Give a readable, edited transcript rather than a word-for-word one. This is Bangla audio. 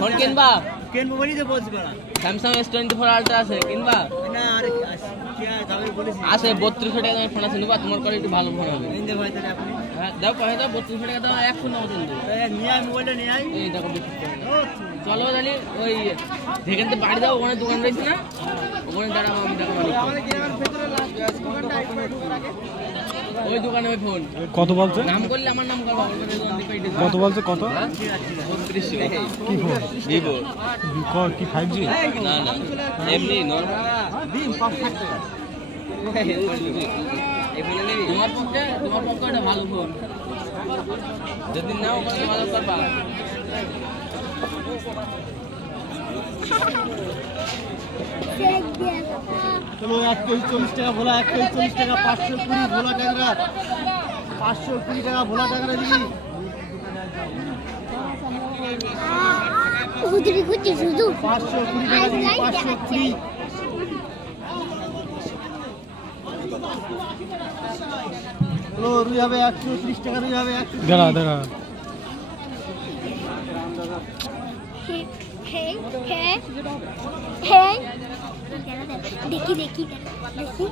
ফোন কিনবা? কিনবো বলি তো বলছি বড়া। স্যামসাং S24 আলট্রা আছে, কিনবা? না আরে কি আর দামে বলেছি। আছে 3200 টাকা দামের ফোন আছে, নিবা? তোমার কোয়ালিটি ভালো ফোন হবে। নিন্দে ভাই তাহলে আপনি। হ্যাঁ দাও, পয়সা দাও, 3200 টাকা দাও, এক ফোন আমাদের দেবো। নিয়ে আই মোবাইলটা নিয়ে আই। এই দেখো বিক্রি করে। চলো তাহলে ওই যেখানে বাড়ি দাও, ওখানে দোকান রয়েছে না, ওখানে দাঁড়াবো, আমি দেখাবো। আমাদের গ্রামের ভিতরে লাস্ট দোকানটা আগে। ওই দোকানে ওই ফোন কত বলছে? নাম করলে আমার নাম করবো। কত বলছে? কত? 3200। কি ফোন? ভিভো। কি 5G? না না, এমনি নরমাল। দিন 500 টাকা। তোমার পক্ষে একটা ভালো ফোন, যদি নাও ওখানে ভালো করবা। চলো 140 টাকা ভোলা, 140 টাকা, 520 ভোলা টাকা, 520 টাকা ভোলা টাকা দিবি। হুজুরি খুঁজছি শুধু 520 টাকা দিবি, 520। চলো রুই হবে 130 টাকা, রুই হবে 130। দেখা দেখা দেখি দেখি দেখি